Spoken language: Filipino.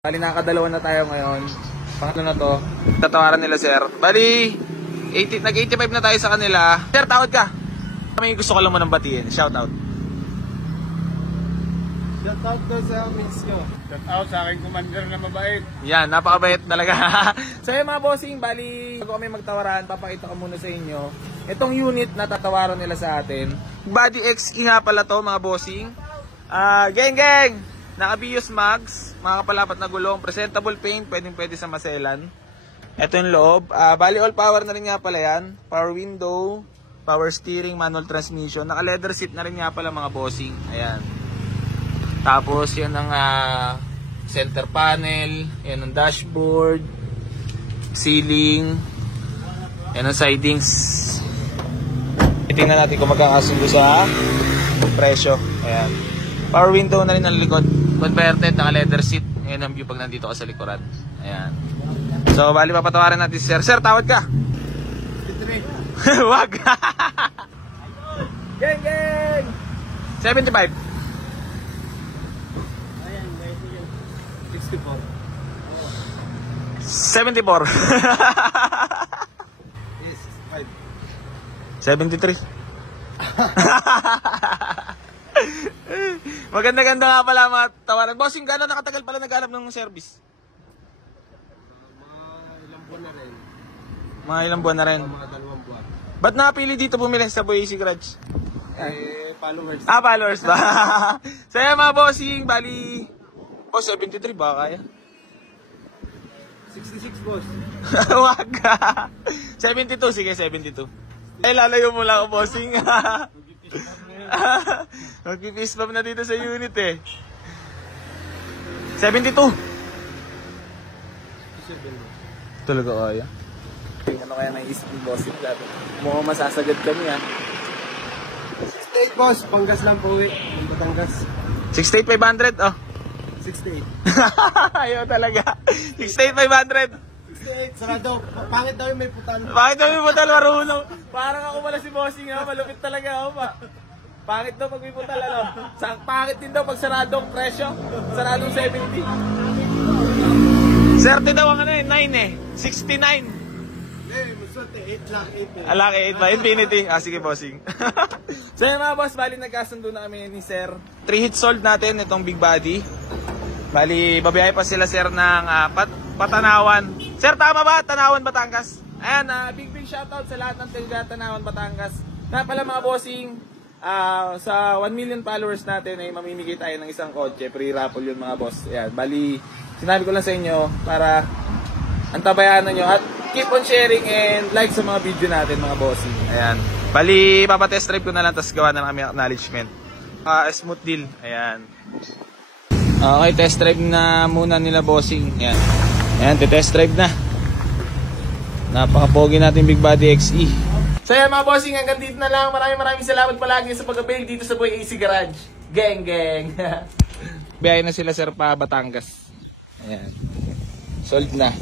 Bali nakakadalawa na tayo ngayon. Pangatlo na to. Tatawaran nila sir. Bali, nag-85 na tayo sa kanila. Sir, tawad ka. May gusto ko lang mo nang batiin. Shout out. Shout out ko sa mates ko. Shout out sa aking commander na mabait. Yan, napakabait talaga. So yung mga bossing, bali, bago kami magtawaran, papakita ko muna sa inyo. Itong unit na tatawaran nila sa atin. Body XE nga pala to mga bossing. Geng! Naka-Bios Mags, mga kapalapat na gulong, presentable paint, pwede sa maselan. Ito yung loob. Bali all power na rin nga pala yan. Power window, power steering, manual transmission. Naka-leather seat na rin nga pala mga bossing. Ayan. Tapos yan ang center panel, yan ang dashboard, ceiling, yan ang sidings. Tingnan natin kung magkakasundo sa presyo. Ayan. Power window na rin ang likod. Converted, naka-leather seat. Ayan ang view pag nandito ka sa likuran. Ayan. So, bali papatawarin natin si sir. Sir, tawad ka! Wag! Geng! 75. Ayan, 64. 74. Yes, 73. Maganda-ganda nga pala mga tawaran. Bossing, gano'n nakatagal pala nag-alap ng service? Mga ilang buwan na rin. Mga ilang buwan na rin. Mga 2 buwan. Ba't napili dito bumili sa Boy AC Garage? Followers. Followers ba? Saya mga bossing, bali... 73 ba kaya? 66 boss. Wag ka. 72, sige 72. Lalayo mo lang ako bossing. Mag-fist bump na dito sa unit eh. 72. Talaga kaya. Ano kaya naisip ng bossing dati? Mukhang masasagad kami ha. 68 boss, Panggas lang po uwi. Batangas. 68,500 oh. 68. Ayaw talaga. 68,500. 68, sarado. Pangit daw yung may putan. Bakit daw may putal marunong? Parang ako pala si bossing ha. Malupit talaga ako pa. Pangit daw pag may putal ano. Pangit din daw pag saradong presyo. Saradong 70. Serte daw ang ano eh, 9 eh. 69. Maswerte, 8 lang, 8 eh. Alaki 8 ba? Infinity. Sige bossing. So yun mga boss, bali nagkasundo na kami ni sir. 3 hits sold natin itong big body. Bali, babiyahe pa sila sir ng Patanawan. Sir, tama ba? Tanawan, Batangas. Ayan, big shoutout sa lahat ng taga Tanawan, Batangas. Na pala mga bossing, sa 1 million followers natin ay mamimigay tayo ng isang kotse. Free raffle yun mga boss. Ayan, bali, sinabi ko lang sa inyo para antabayanan nyo at keep on sharing and like sa mga video natin mga bossing. Ayan, bali, papatest drive ko na lang tapos gawa na lang kami acknowledgement. Smooth deal. Ayan. Okay, test drive na muna nila bossing. Ayan. Ayan, test drive na. Napaka-pogi natin Big Body XE. So yan mga bossing, hanggang dito na lang. Maraming salamat palagi sa pag-avail dito sa Boy AC Garage. Geng! Biyahe na sila sir pa Batangas. Ayan. Sold na.